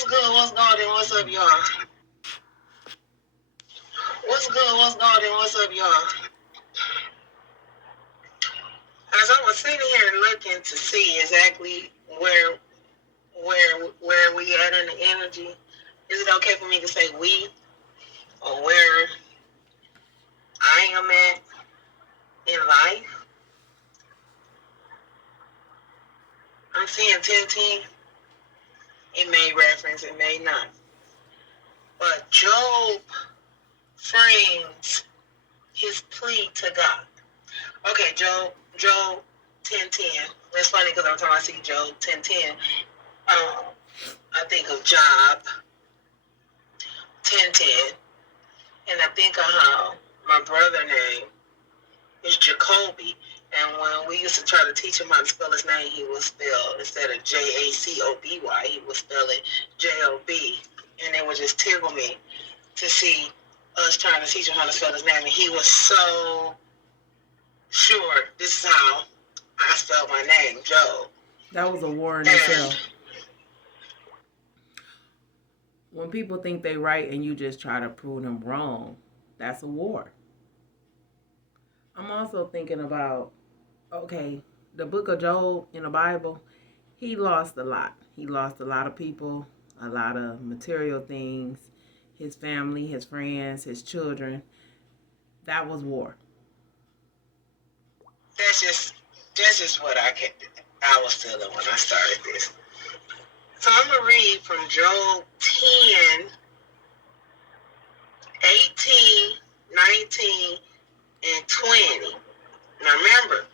What's good? What's going on? What's up, y'all? What's good? What's going on? What's up, y'all? As I was sitting here looking to see exactly where we at in the energy, is it okay for me to say we or where I am at in life? I'm seeing 10:10. It may reference, it may not. But Job frames his plea to God. Okay, Job 10:10. That's funny because every time I see Job 10:10, I think of Job 10:10, and I think of how my brother name is Jacoby, and when we used to try to teach him how to spell his name, he would spell, instead of Jacoby, he would spell it Job, and it would just tickle me to see us trying to teach him how to spell his name, and he was so sure this is how I spell my name, Job. That was a war in itself. When people think they right and you just try to prove them wrong, that's a war. I'm also thinking about, okay, the book of Job in the Bible, he lost a lot. He lost a lot of people, a lot of material things, his family, his friends, his children. That was war. That's just what I was feeling when I started this. So I'm going to read from Job 10, 18, 19, and 20. Now remember,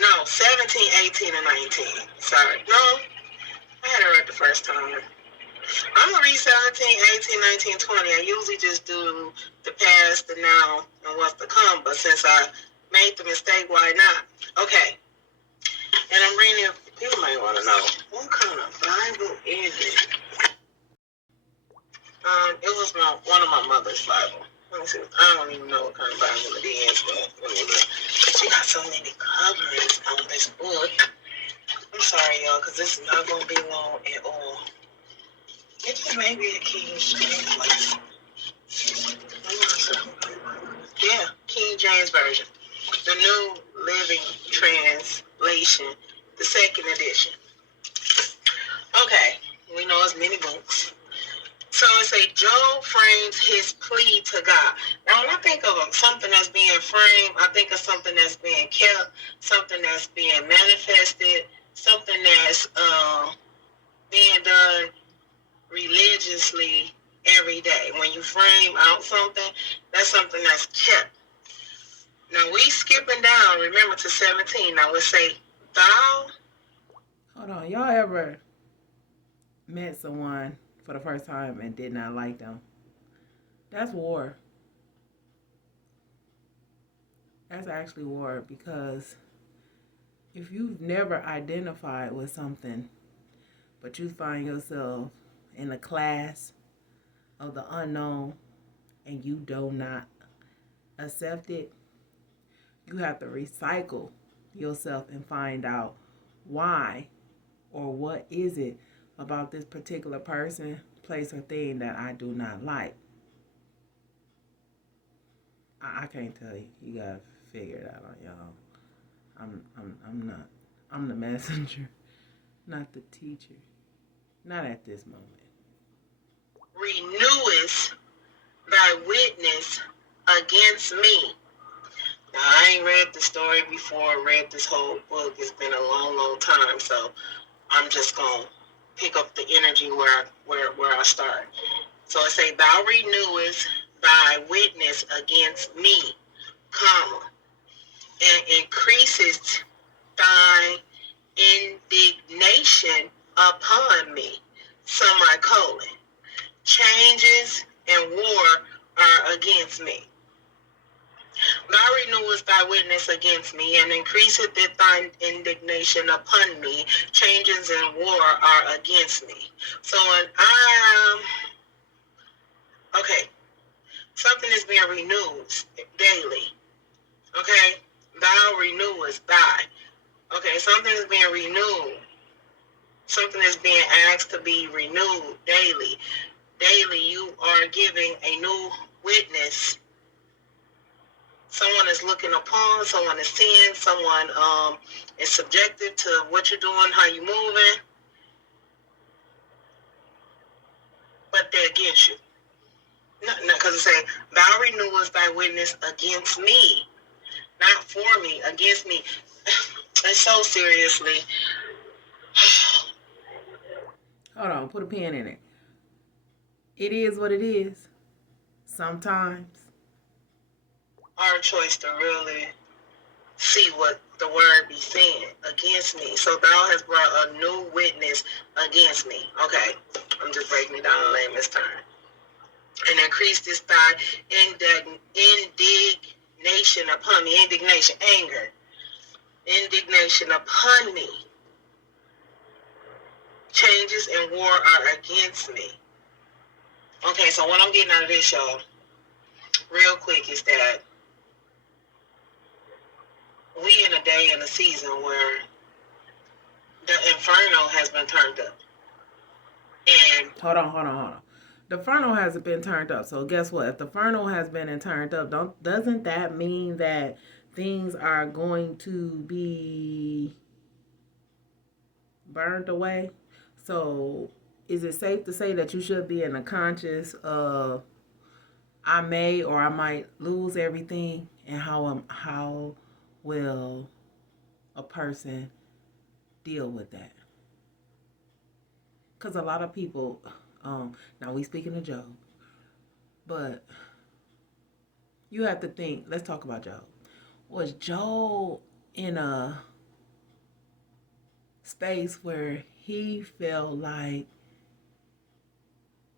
no, 17, 18, and 19. Sorry. No, I had it right the first time. I'm going to read 17, 18, 19, 20. I usually just do the past, the now, and what's to come. But since I made the mistake, why not? Okay. And I'm reading it. People might want to know, what kind of Bible is it? It was one of my mother's Bible. Let me see. I don't even know what kind of Bible it is, but let me look. She got so many coverings on this book. I'm sorry, y'all, because this is not going to be long at all. It just may be a King James. Yeah, King James Version. The New Living Translation, the second edition. Okay, we know it's many books. So it's a Job frames his plea to God. Now, when I think of something that's being framed, I think of something that's being kept, something that's being manifested, something that's being done religiously every day. When you frame out something, that's something that's kept. Now, we skipping down, remember, to 17. Now, let's say, thou. Hold on. Y'all ever met someone for the first time and did not like them? That's war. That's actually war, because if you've never identified with something, but you find yourself in a class of the unknown and you do not accept it, you have to recycle yourself and find out why or what is it about this particular person, place, or thing that I do not like. I can't tell you. You gotta figure it out on your own. I'm not. I'm the messenger, not the teacher. Not at this moment. Renewest thy witness against me. Now, I ain't read the story before, read this whole book. It's been a long, long time, so I'm just going to pick up the energy where I start. So it say, thou renewest thy witness against me, comma, and increasest thine indignation upon me, semicolon. Changes and war are against me. Thou renewest thy witness against me, and increaseth thine indignation upon me. Changes and war are against me. So when okay, something is being renewed daily. Okay, thou renewest thy. Okay, something is being renewed. Something is being asked to be renewed daily. Daily, you are giving a new witness. Someone is looking upon, someone is seeing, someone is subjective to what you're doing, how you're moving, but they're against you. Because it say, thou renewest thy witness against me, not for me, against me. And so seriously. Hold on, put a pin in it. It is what it is. Sometimes. Our choice to really see what the word be saying against me. So thou hast brought a new witness against me. Okay, I'm just breaking it down in layman's terms. And increase this thy indignation upon me. Indignation, anger. Indignation upon me. Changes and war are against me. Okay, so what I'm getting out of this, y'all, real quick, is that we in a day and a season where the inferno has been turned up. And hold on. The Inferno hasn't been turned up. So guess what? If the Inferno has been turned up, doesn't that mean that things are going to be burned away? So is it safe to say that you should be in a conscious of I may or I might lose everything, and how will a person deal with that? Because a lot of people, now we speaking of Job, but you have to think, let's talk about Job. Was Job in a space where he felt like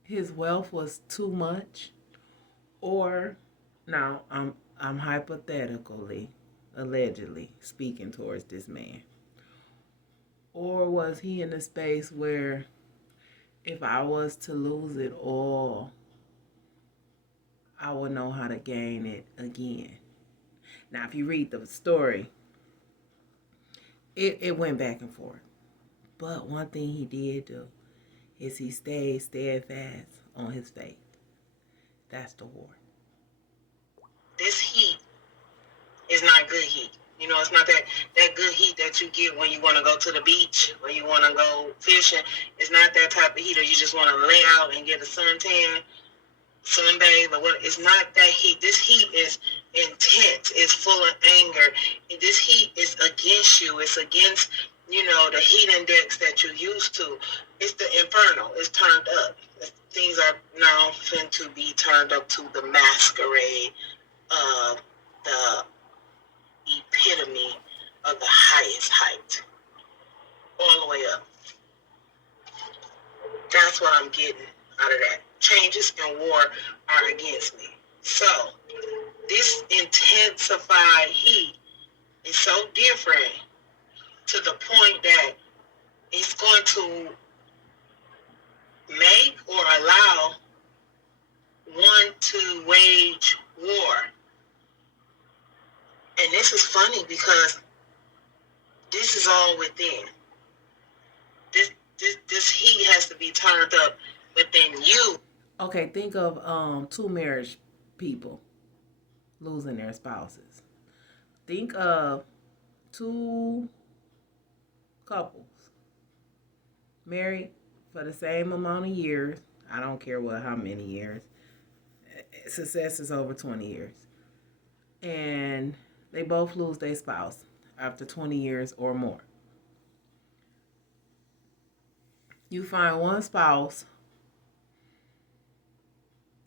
his wealth was too much? Or, now I'm hypothetically, allegedly speaking towards this man. Or was he in a space where if I was to lose it all, I will know how to gain it again? Now, if you read the story, it went back and forth. But one thing he did do is he stayed steadfast on his faith. That's the war. This heat is not good heat. You know, it's not that good heat that you get when you want to go to the beach or you want to go fishing. It's not that type of heat, or you just want to lay out and get a suntan, sunbathe, or what. It's not that heat. This heat is intense. It's full of anger. This heat is against you. It's against, the heat index that you're used to. It's the inferno. It's turned up. Things are now fin to be turned up to the masquerade of the epitome of the highest height, all the way up. That's what I'm getting out of that. Changes and war are against me. So this intensified heat is so different to the point that it's going to make or allow one to wage war. And this is funny because this is all within. This heat has to be turned up within you. Okay, think of two marriage people losing their spouses. Think of two couples married for the same amount of years. I don't care how many years. Success is over 20 years. And they both lose their spouse after 20 years or more. You find one spouse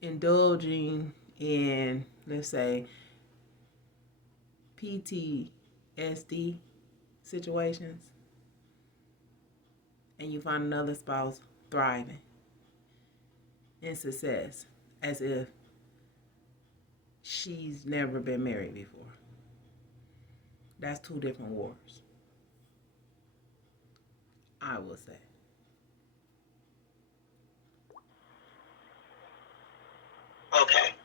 indulging in, let's say, PTSD situations, and you find another spouse thriving in success as if she's never been married before. That's two different wars, I will say. Okay,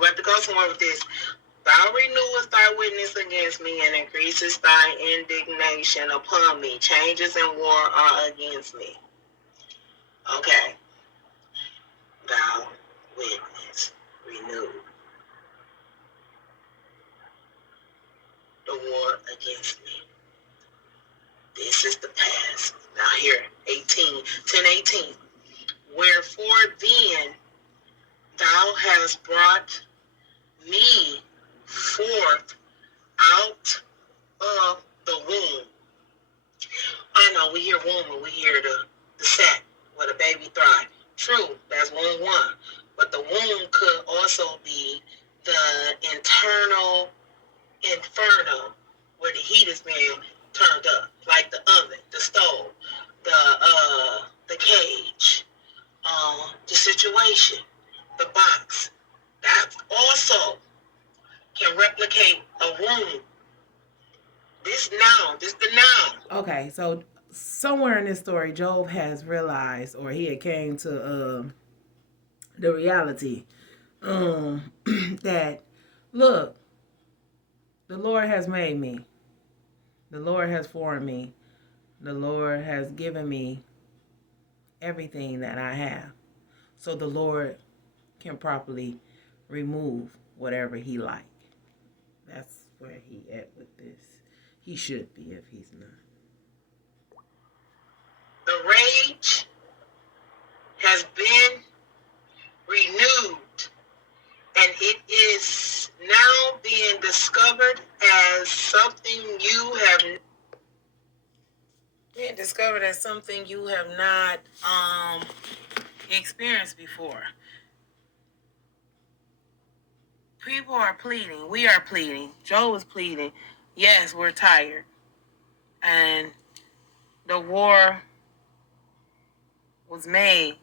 we have to go somewhere with this. Thou renewest thy witness against me, and increasest thy indignation upon me. Changes and war are against me. Okay. Thou witness renewed the war against me. This is the past. Now here, 10:18. Wherefore then thou hast brought me forth out of the womb. I know we hear womb and we hear the sac where the baby thrive. True, that's womb one. But the womb could also be the internal inferno where the heat is being turned up, like the oven, the stove, the cage, the situation, the box. That also can replicate a womb. This the noun. Okay, so somewhere in this story, Job has realized, or he had came to the reality that, look, the Lord has made me. The Lord has formed me. The Lord has given me everything that I have. So the Lord can properly remove whatever he like. That's where he at with this. He should be if he's not. The rage has been renewed, and it is now being discovered as something you have not experienced before. People are pleading. We are pleading. Joe is pleading. Yes, we're tired. And the war was made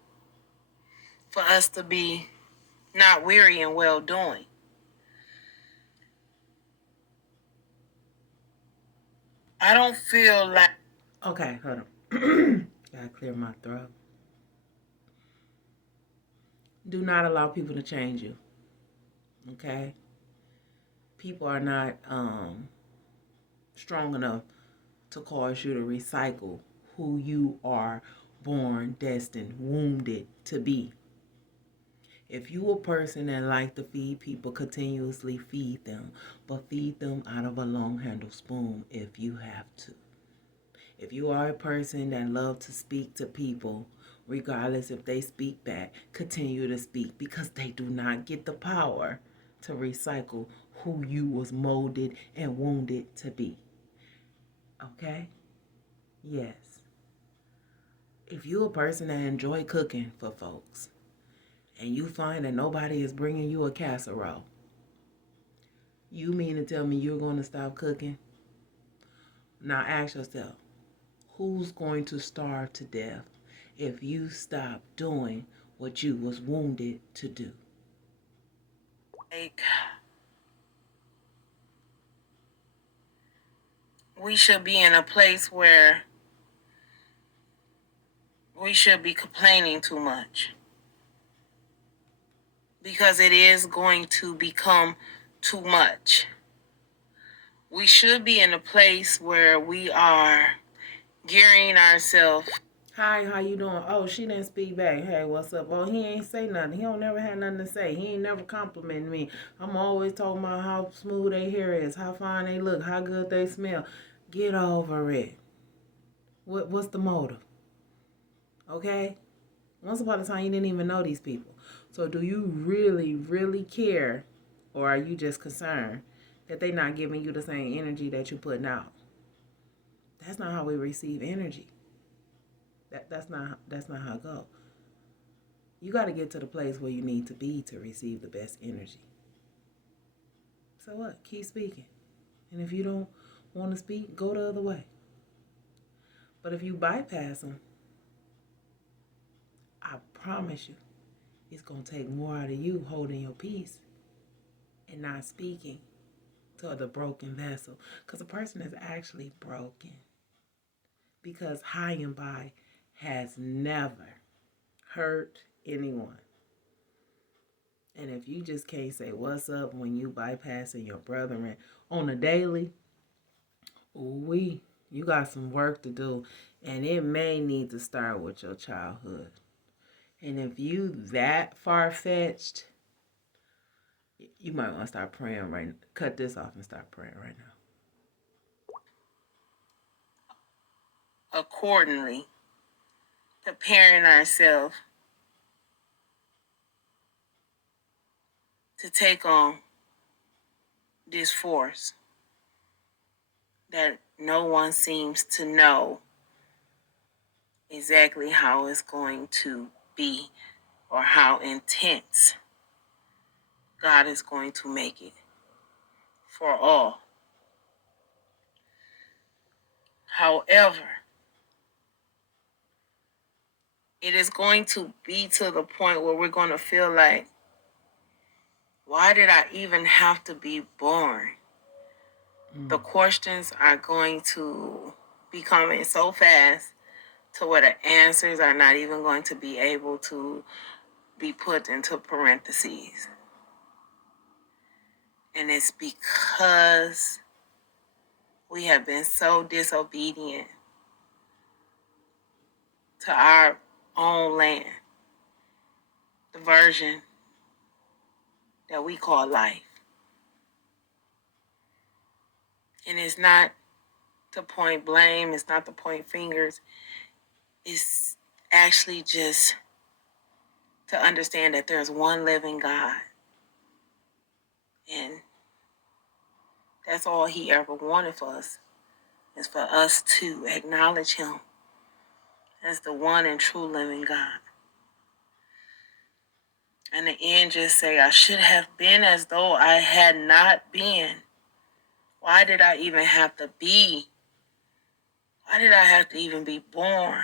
for us to be not weary and well doing. I don't feel like... Okay, hold on. Gotta clear my throat. Do not allow people to change you. Okay? People are not strong enough to cause you to recycle who you are born, destined, wounded to be. If you a person that like to feed people, continuously feed them, but feed them out of a long handle spoon if you have to. If you are a person that love to speak to people, regardless if they speak back, continue to speak, because they do not get the power to recycle who you was molded and wounded to be. Okay? Yes. If you a person that enjoy cooking for folks, and you find that nobody is bringing you a casserole, you mean to tell me you're going to stop cooking? Now ask yourself, who's going to starve to death if you stop doing what you was wounded to do? Like, we should be in a place where we should be complaining too much, because it is going to become too much. We should be in a place where we are gearing ourselves. Hi, how you doing? Oh, she didn't speak back. Hey, what's up? Oh, he ain't say nothing. He don't never had nothing to say. He ain't never complimented me. I'm always talking about how smooth their hair is, how fine they look, how good they smell. Get over it. What's the motive? Okay? Once upon a time, you didn't even know these people. So do you really, really care, or are you just concerned that they're not giving you the same energy that you're putting out? That's not how we receive energy. That's not how it goes. You got to get to the place where you need to be to receive the best energy. So what? Keep speaking. And if you don't want to speak, go the other way. But if you bypass them, I promise you, it's going to take more out of you holding your peace and not speaking to the broken vessel. Because a person is actually broken. Because high and by has never hurt anyone. And if you just can't say what's up when you bypassing your brethren on a daily, you got some work to do. And it may need to start with your childhood. And if you that far-fetched, you might want to start praying right now. Cut this off and start praying right now. Accordingly, preparing ourselves to take on this force that no one seems to know exactly how it's going to be or how intense God is going to make it for all. However, it is going to be to the point where we're going to feel like, why did I even have to be born? The questions are going to be coming so fast to where the answers are not even going to be able to be put into parentheses. And it's because we have been so disobedient to our own land, the version that we call life. And it's not to point blame, it's not to point fingers. It's actually just to understand that there's one living God. And that's all he ever wanted for us, is for us to acknowledge him as the one and true living God. And the end just say, I should have been as though I had not been. Why did I even have to be? Why did I have to even be born?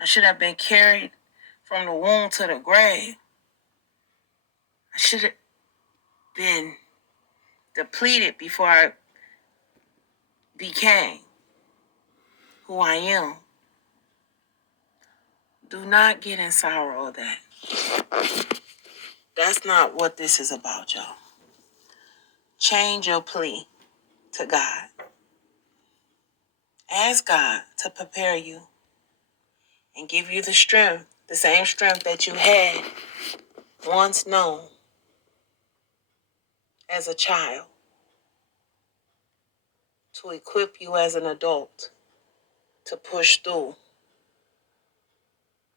I should have been carried from the womb to the grave. I should have been depleted before I became who I am. Do not get in sorrow of that. That's not what this is about, y'all. Change your plea to God. Ask God to prepare you and give you the strength, the same strength that you had once known as a child, to equip you as an adult to push through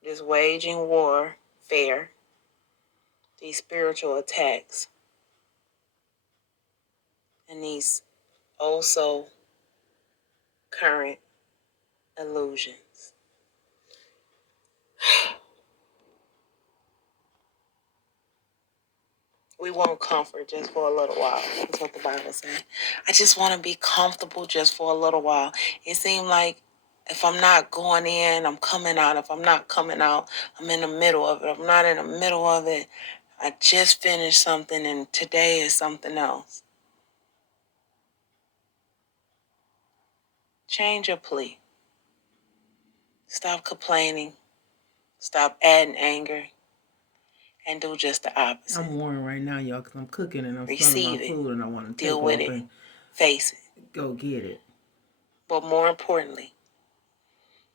this waging warfare, these spiritual attacks, and these also current illusions. We want comfort just for a little while. That's what the Bible says. I just want to be comfortable just for a little while. It seems like if I'm not going in, I'm coming out. If I'm not coming out, I'm in the middle of it. If I'm not in the middle of it, I just finished something and today is something else. Change your plea. Stop complaining. Stop adding anger. And do just the opposite. I'm warm right now, y'all, because I'm cooking and I'm smelling my food and I want to deal with it. Face it. Go get it. But more importantly,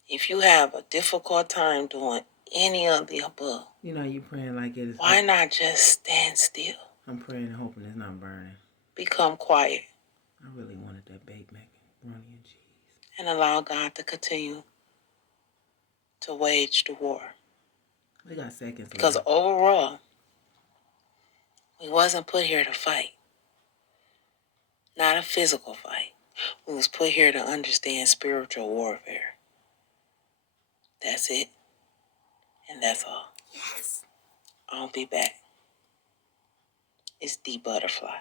if you have a difficult time doing any of the above, you praying like it is. Why not just stand still? I'm praying and hoping it's not burning. Become quiet. I really wanted that baked macaroni and cheese. And allow God to continue to wage the war. We got seconds left. Because overall, we wasn't put here to fight. Not a physical fight. We was put here to understand spiritual warfare. That's it. And that's all. Yes. I'll be back. It's the butterfly.